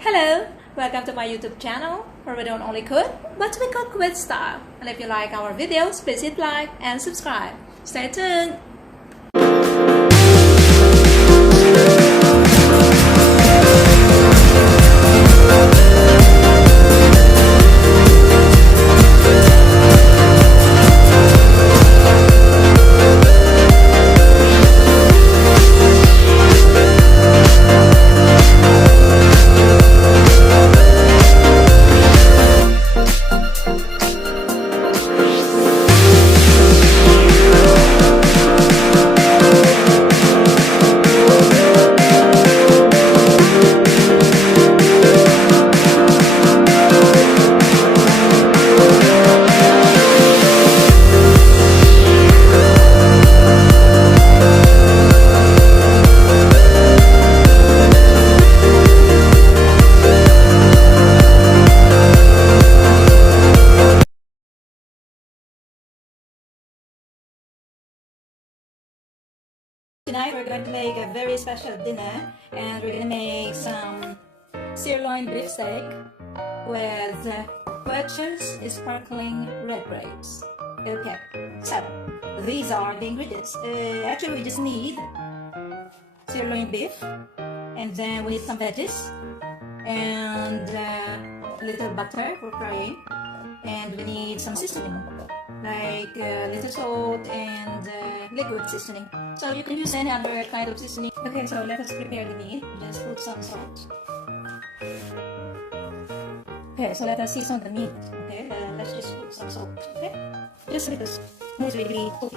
Hello, welcome to my YouTube channel where we don't only cook, but we cook with style. And if you like our videos, please hit like and subscribe. Stay tuned! Tonight we're going to make a very special dinner, and we're going to make some sirloin beef steak with Welch's sparkling red grapes. Okay, so these are the ingredients. Actually we just need sirloin beef, and then we need some veggies, and a little butter for frying, and we need some seasoning like little salt and liquid seasoning. So you can use any other kind of seasoning. Okay, so let us prepare the meat. Just put some salt. Okay, so let us season the meat. Okay, let's just put some salt. Okay, just let us move really cook.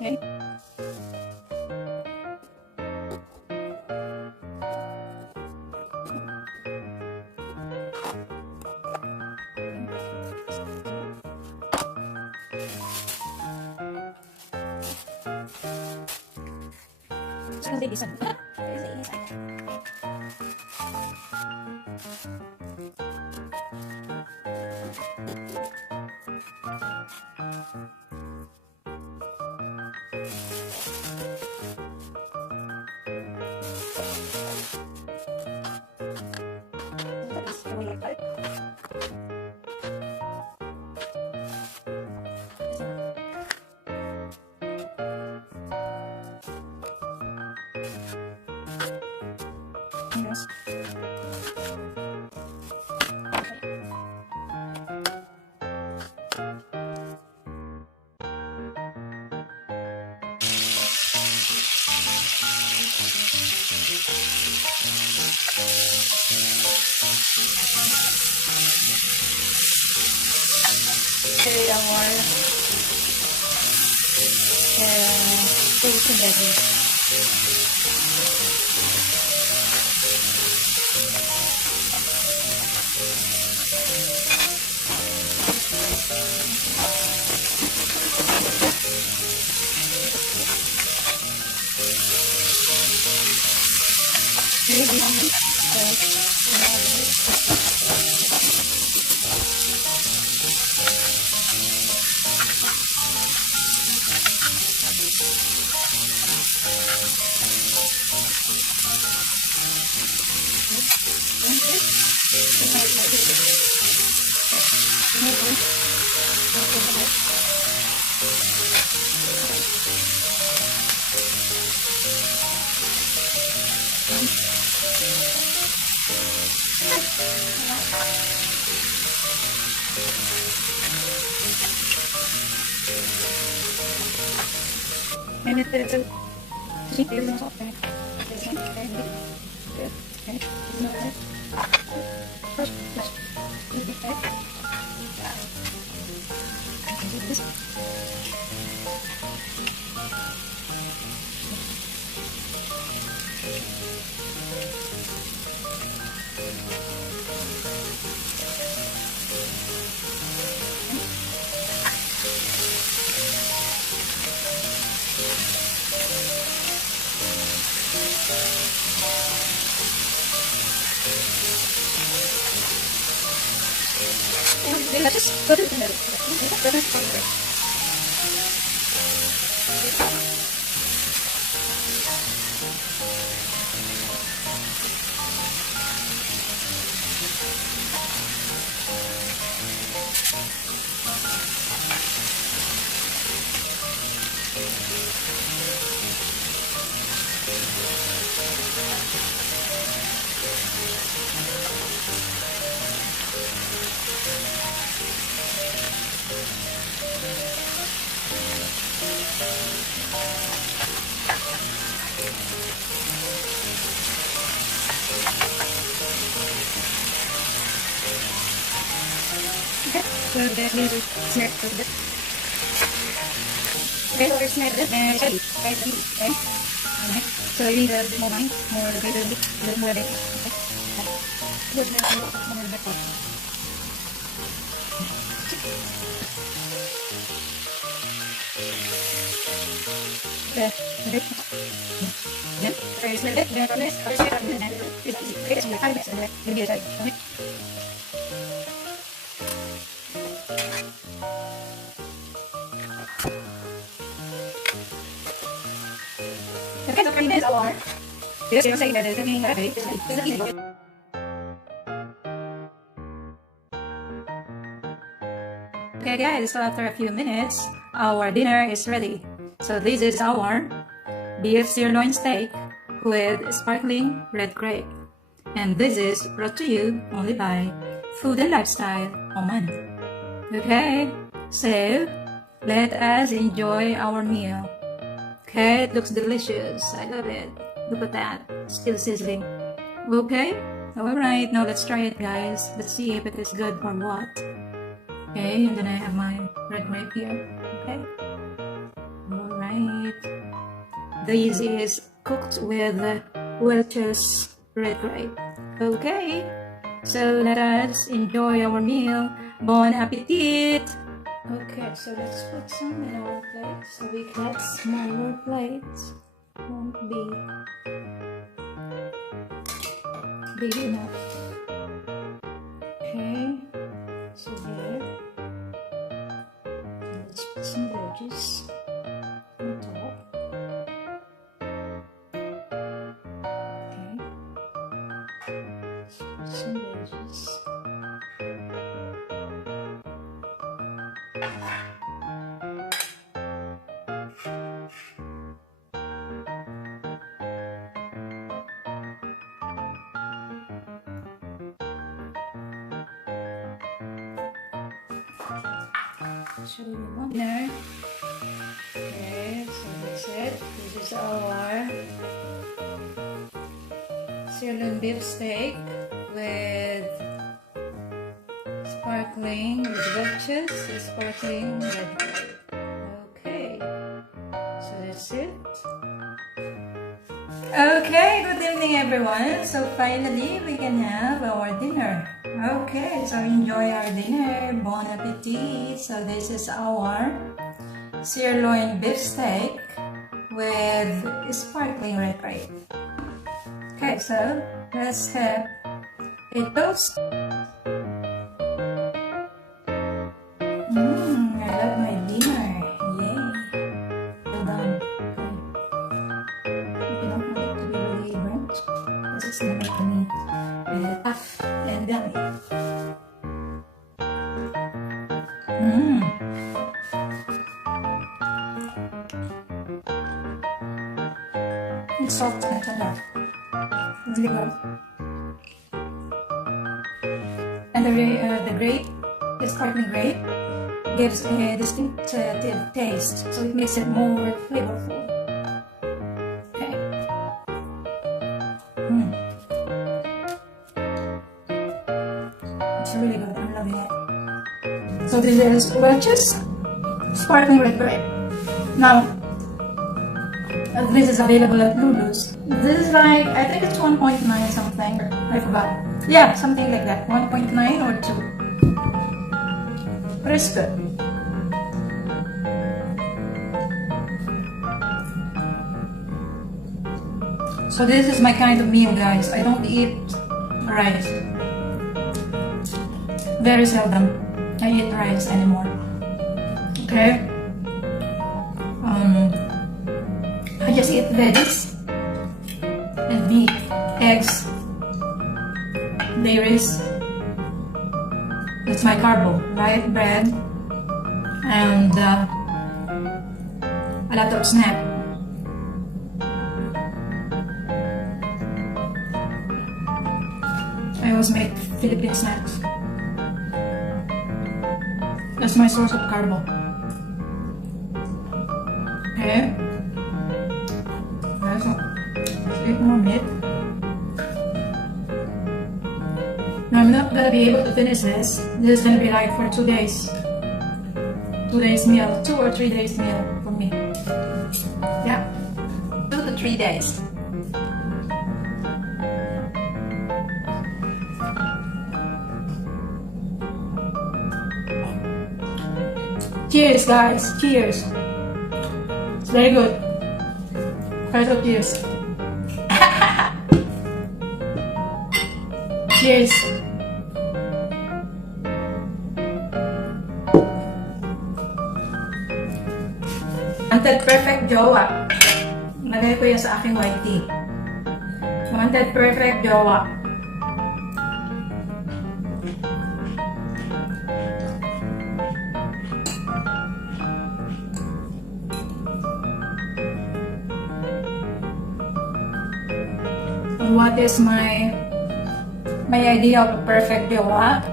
Okay. Baby some. Yes. Okay, our fruits and veggies. And it's a cheap business software. This one, okay, good. Okay, it's not bad. First, let's put it back. This. And let's just put it in the middle. So that we will snap a bit. Okay, so we're snap it and ready. Okay? Alright. So you need a bit more wine, more grape, a bit more bacon. Okay? Good, more bacon. Okay. Then, very smell it. Then from this, I'll just get up and it's easy. Okay, so you're kind of mix and then you'll be ready. Okay? Okay, so 30 minutes or because you're saying that it's going to be it's easy. Okay guys, so after a few minutes, our dinner is ready. So this is our beef sirloin steak with sparkling red grape. And this is brought to you only by Food and Lifestyle Oman. Okay, so let us enjoy our meal. Okay, it looks delicious. I love it. Look at that. Still sizzling. Okay, alright, now let's try it guys. Let's see if it is good or what. Okay, and then I have my red grape here. Okay. Alright. This is cooked with Welch's red grape. Okay. So let us enjoy our meal. Bon appetit! Okay, so let's put some in our plates. So we got smaller plates. Won't be big enough. Okay. So here. Let's put some veggies on top. Okay. Let's put some veggies. Should we move on there? Okay, so that's it. This is our sirloin beef steak with Welch's sparkling red grape. Okay, so that's it. Okay, good evening everyone. So finally we can have our dinner. Okay, so enjoy our dinner. Bon appetit. So this is our sirloin beef steak with sparkling red grape. Okay, so let's have a toast. I love my dinner. Yay. Well done. Okay. You don't want it to be really burnt. This is gonna make me tough and yummy. It's soft and tender. It's really good. And the grape, the sparkling grape, gives a distinctive taste, so it makes it more flavorful. Okay. It's really good. I'm loving it. So this is Welch's sparkling red grape. Now, this is available at Lulu's. This is like, I think it's 1.9 something. I forgot. Yeah, something like that. 1.9 or 2. But it's good. So this is my kind of meal, guys. I don't eat rice. Very seldom I eat rice anymore. Okay? I just eat veggies and meat, eggs, dairies. That's my carbo, right? Bread and a lot of snack. I always make Philippine snacks. That's my source of carbo. Okay. Let's eat more meat. Now I'm I'm not gonna be able to finish this. This is gonna be like for 2 days. 2 days meal, 2 or 3 days meal for me. Yeah, 2 to 3 days. Cheers, guys. Cheers. It's very good. First of cheers. Cheers. Wanted perfect jowa. Lagay ko yan sa aking white tea. Wanted perfect jowa. What is my idea of a perfect jowa?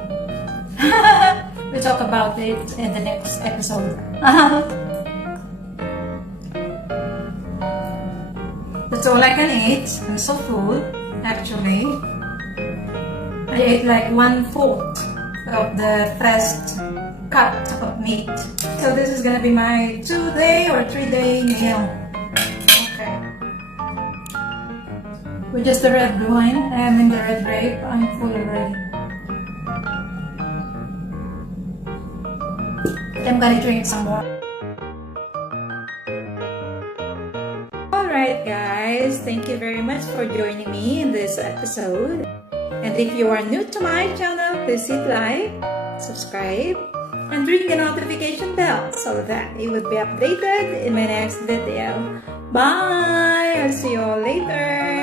We'll talk about it in the next episode. That's all I can eat. I'm so full, actually. I ate like 1/4 of the first cut of meat. So this is gonna be my 2-day or 3-day meal. Okay. With just the red wine, I'm in the red grape. I'm full already. I'm gonna drink some more. Alright guys, thank you very much for joining me in this episode. And if you are new to my channel, please hit like, subscribe, and ring the notification bell so that you will be updated in my next video. Bye! I'll see you all later.